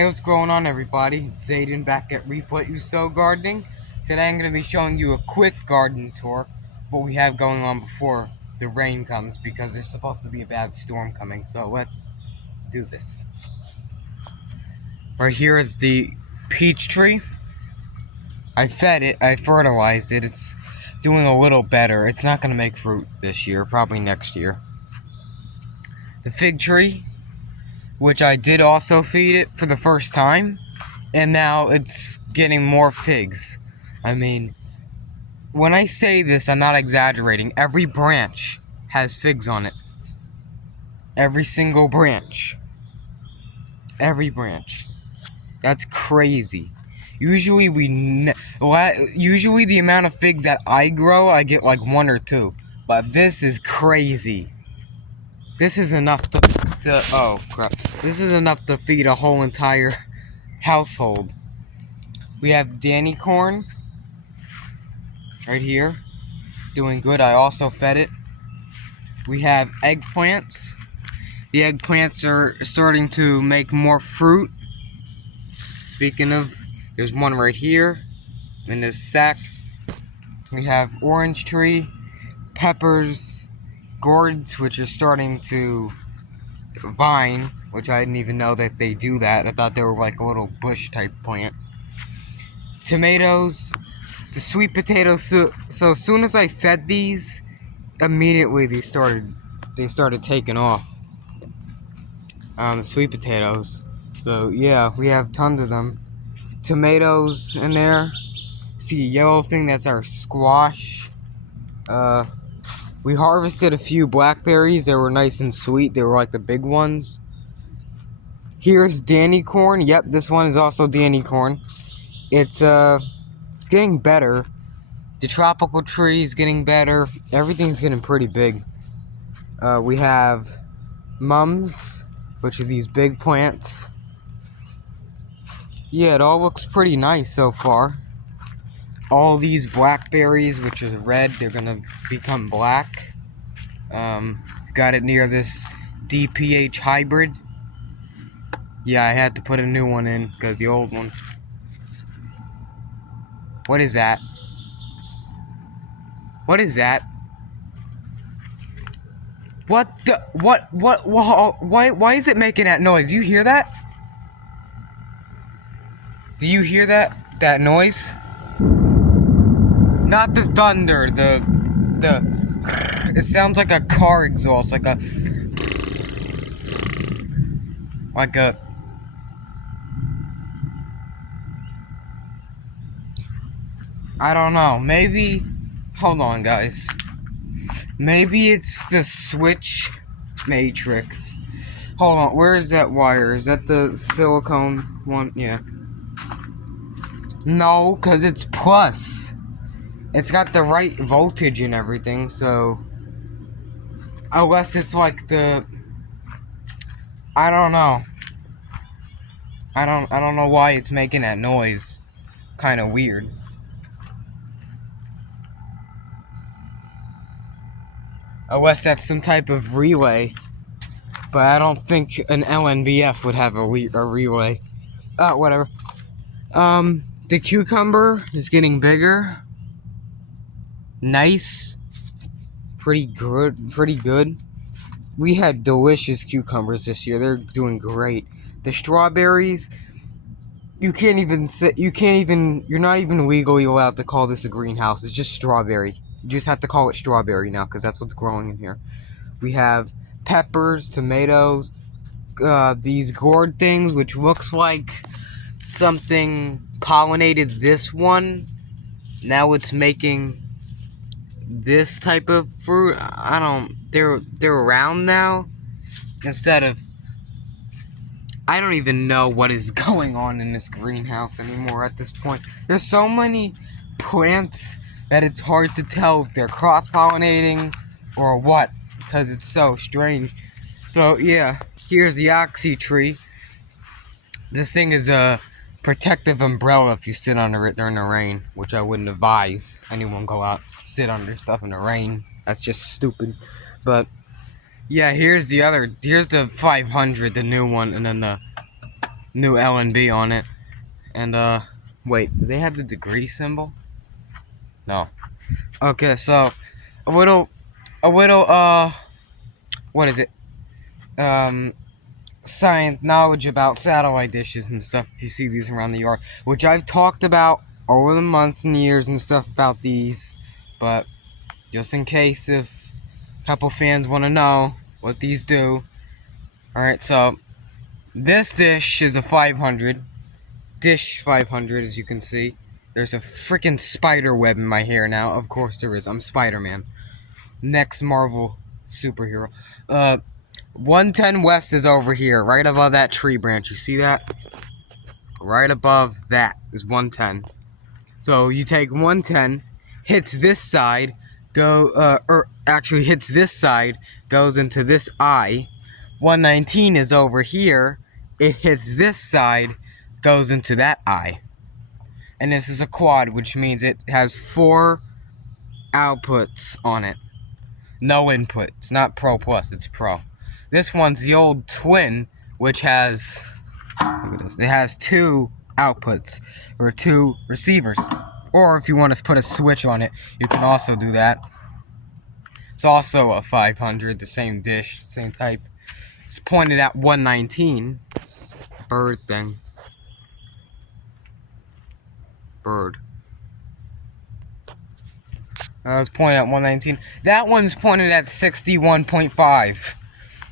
Hey, what's going on, everybody? It's Zayden back at Reap What You Sow Gardening. Today I'm going to be showing you a quick garden tour of what we have going on before the rain comes, because there's supposed to be a bad storm coming, so let's do this. Right here is the peach tree. I fed it, I fertilized it, it's doing a little better. It's not going to make fruit this year, probably next year. The fig tree, which I did also feed it for the first time, and now it's getting more figs. I mean, when I say this, I'm not exaggerating. Every branch has figs on it. Every single branch. Every branch. That's crazy. Usually usually the amount of figs that I grow, I get like 1 or 2. But this is crazy. This is enough to oh crap. This is enough to feed a whole entire household. We have Danny corn right here, doing good. I also fed it. We have eggplants. The eggplants are starting to make more fruit. Speaking of, there's one right here in this sack. We have orange tree, peppers, gourds, which are starting to vine, which I didn't even know that they do that. I thought they were like a little bush type plant. Tomatoes, the sweet potatoes. So as soon as I fed these, immediately they started taking off. Sweet potatoes. So yeah, we have tons of them. Tomatoes in there. See a yellow thing? That's our squash. We harvested a few blackberries. They were nice and sweet. They were like the big ones. Here's Danny corn. Yep, this one is also Danny corn. It's getting better. The tropical tree is getting better. Everything's getting pretty big. We have mums, which are these big plants. Yeah, it all looks pretty nice so far. All these blackberries, which are red, they're gonna become black. Got it near this DPH hybrid. Yeah, I had to put a new one in because the old one. What is that? What is that? What the? Why is it making that noise? You hear that? Do you hear that noise? Not the thunder, it sounds like a car exhaust, like a I don't know, maybe, hold on guys, maybe it's the switch matrix. Hold on, where is that wire? Is that the silicone one? Yeah. No, because it's plus. It's got the right voltage and everything, so unless it's like the, I don't know. I don't know why it's making that noise. Kind of weird. Unless that's some type of relay. But I don't think an LNBF would have a relay. Whatever. The cucumber is getting bigger. Nice. Pretty good. We had delicious cucumbers this year. They're doing great. The strawberries, you're not even legally allowed to call this a greenhouse. It's just strawberry. You just have to call it strawberry now because that's what's growing in here. We have peppers, tomatoes, these gourd things, which looks like something pollinated this one. Now it's making this type of fruit. They're around now instead of, I don't even know what is going on in this greenhouse anymore at this point. There's so many plants that it's hard to tell if they're cross-pollinating or what, because it's so strange. So yeah, here's the oxy tree. This thing is a protective umbrella if you sit under it during the rain, which I wouldn't advise anyone go out sit under stuff in the rain. That's just stupid. But yeah, here's the 500, the new one, and then new LNB on it. And wait, do they have the degree symbol? No. Okay, so a little what is it? Science knowledge about satellite dishes and stuff. You see these around the yard, which I've talked about over the months and years and stuff about these, but just in case if a couple fans want to know what these do. Alright, so this dish is a 500. Dish 500, as you can see. There's a freaking spider web in my hair now. Of course there is. I'm Spider-Man. Next Marvel superhero. 110 West is over here, right above that tree branch. You see that? Right above that is 110. So you take 110, hits this side, hits this side, goes into this eye. 119 is over here. It hits this side, goes into that eye. And this is a quad, which means it has 4 outputs on it. No input. It's not Pro Plus, it's Pro. This one's the old twin, which has, look at this, it has 2 outputs, or 2 receivers. Or if you want to put a switch on it, you can also do that. It's also a 500, the same dish, same type. It's pointed at 119. Bird thing. Bird. It's pointed at 119. That one's pointed at 61.5.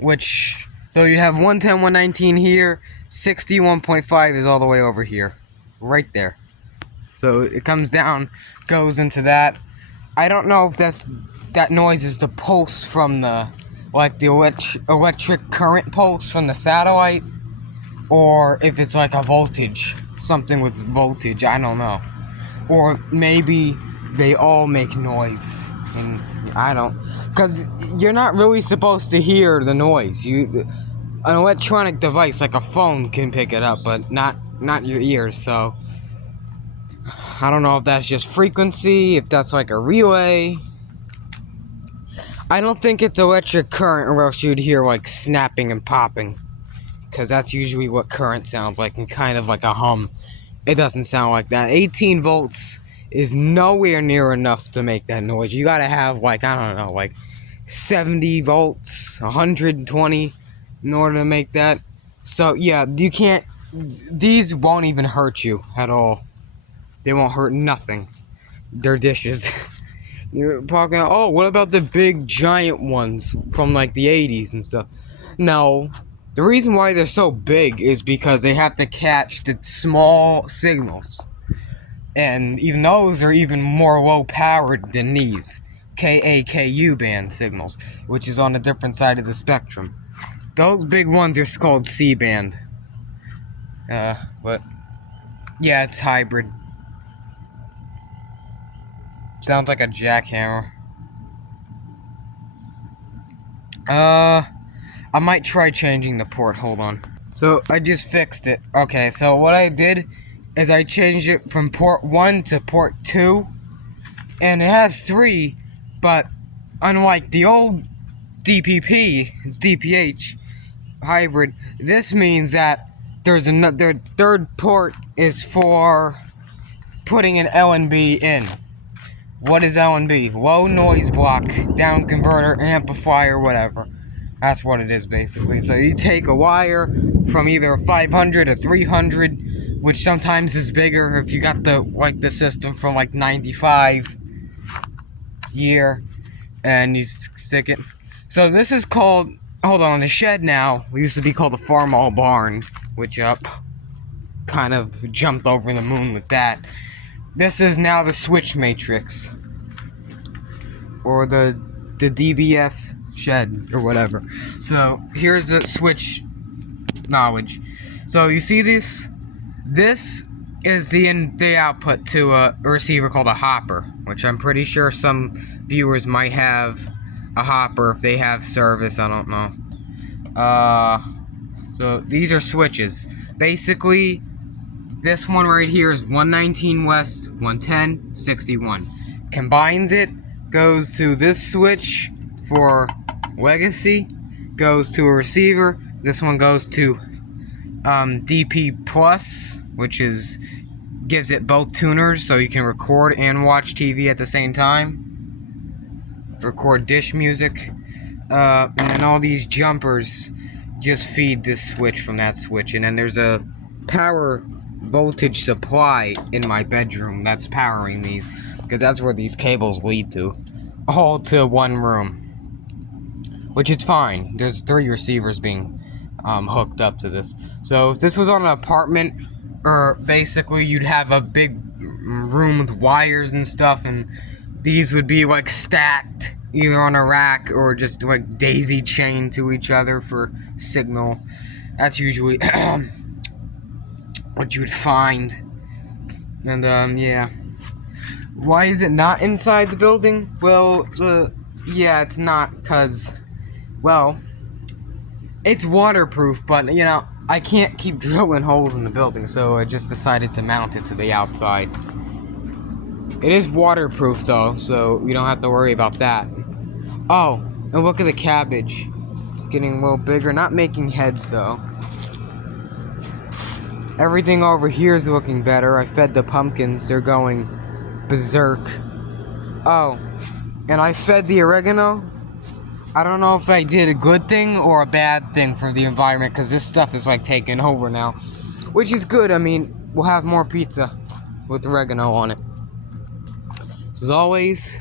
Which, so you have 110, 119 here. 61.5 is all the way over here. Right there. So it comes down, goes into that. I don't know if that noise is the pulse from the, like the electric current pulse from the satellite, or if it's like a voltage, something with voltage, I don't know. Or maybe they all make noise, and I don't, because you're not really supposed to hear the noise. An electronic device like a phone can pick it up, but not your ears, so I don't know if that's just frequency, if that's like a relay. I don't think it's electric current, or else you'd hear like snapping and popping, because that's usually what current sounds like, and kind of like a hum. It doesn't sound like that. 18 volts is nowhere near enough to make that noise. You gotta have like, I don't know, like 70 volts, 120 in order to make that. So yeah, you can't, these won't even hurt you at all. They won't hurt nothing. They're dishes. You're talking, oh, what about the big giant ones from like the 80s and stuff? No. The reason why they're so big is because they have to catch the small signals. And even those are even more low powered than these KAKU band signals, which is on a different side of the spectrum. Those big ones are called C band. But yeah, it's hybrid. Sounds like a jackhammer. I might try changing the port. Hold on. So I just fixed it. Okay, so what I did is I changed it from port 1 to port 2, and it has 3, but unlike the old DPP, it's DPH hybrid. This means that there's another third port is for putting an LNB in. What is LNB? Low noise block, down converter, amplifier, whatever. That's what it is basically. So you take a wire from either 500 or 300, which sometimes is bigger if you got the system from like 95 year, and you stick it. So this is called, hold on, the shed now, it used to be called the Farmall Barn, which kind of jumped over the moon with that. This is now the switch matrix, or the DBS shed, or whatever. So here's the switch knowledge. So you see this? This is the output to a receiver called a hopper, which I'm pretty sure some viewers might have a hopper if they have service. I don't know. So these are switches. Basically, this one right here is 119 West, 110, 61. Combines it, goes to this switch for legacy, goes to a receiver. This one goes to DP Plus, which gives it both tuners, so you can record and watch TV at the same time. Record dish music, and then all these jumpers just feed this switch from that switch, and then there's a power voltage supply in my bedroom that's powering these, because that's where these cables lead to, all to one room, which is fine. There's 3 receivers being hooked up to this. So if this was on an apartment, or basically you'd have a big room with wires and stuff, and these would be like stacked either on a rack or just like daisy chained to each other for signal. That's usually what you would find. And yeah. Why is it not inside the building? Well, yeah, it's not, because, well, it's waterproof, but, you know, I can't keep drilling holes in the building, so I just decided to mount it to the outside. It is waterproof, though, so you don't have to worry about that. Oh, and look at the cabbage. It's getting a little bigger. Not making heads, though. Everything over here is looking better. I fed the pumpkins. They're going berserk. Oh, and I fed the oregano. I don't know if I did a good thing or a bad thing for the environment, because this stuff is like taking over now, which is good. I mean, we'll have more pizza with oregano on it. So as always,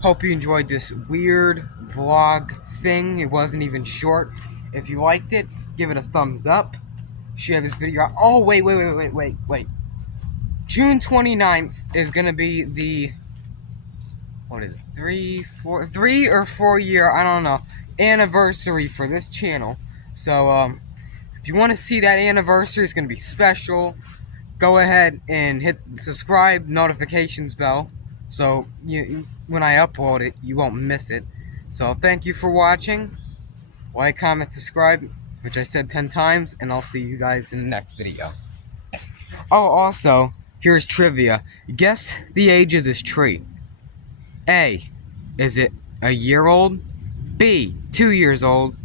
hope you enjoyed this weird vlog thing. It wasn't even short. If you liked it, give it a thumbs up. Share this video out. Oh, wait. June 29th is gonna be the, what is it, 3 or 4 year, I don't know, anniversary for this channel. So if you want to see that anniversary, it's gonna be special. Go ahead and hit the subscribe notifications bell, so when I upload it, you won't miss it. So thank you for watching. Like, comment, subscribe, which I said 10 times, and I'll see you guys in the next video. Oh, also, here's trivia. Guess the age of this tree. A, is it a year old? B, 2 years old?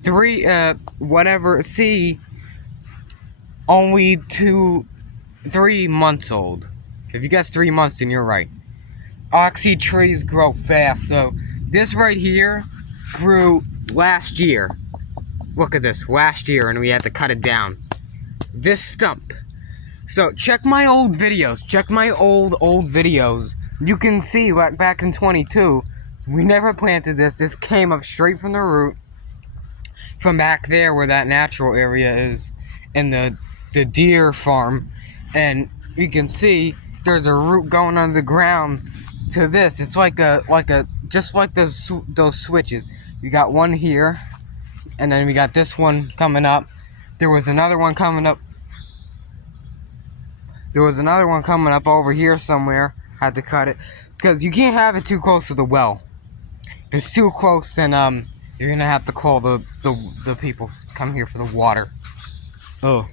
3, whatever. C, only 3 months old. If you guess 3 months, then you're right. Oxy trees grow fast, so this right here grew last year. Look at this, last year, and we had to cut it down. This stump. So check my old videos. Check my old videos. You can see, like, back in 22, we never planted this. This came up straight from the root, from back there where that natural area is, in the deer farm. And you can see there's a root going under the ground to this. It's like just like those switches. You got one here, and then we got this one coming up. There was another one coming up. There was another one coming up over here somewhere. Had to cut it, because you can't have it too close to the well. If it's too close, then you're gonna have to call the people to come here for the water. Oh.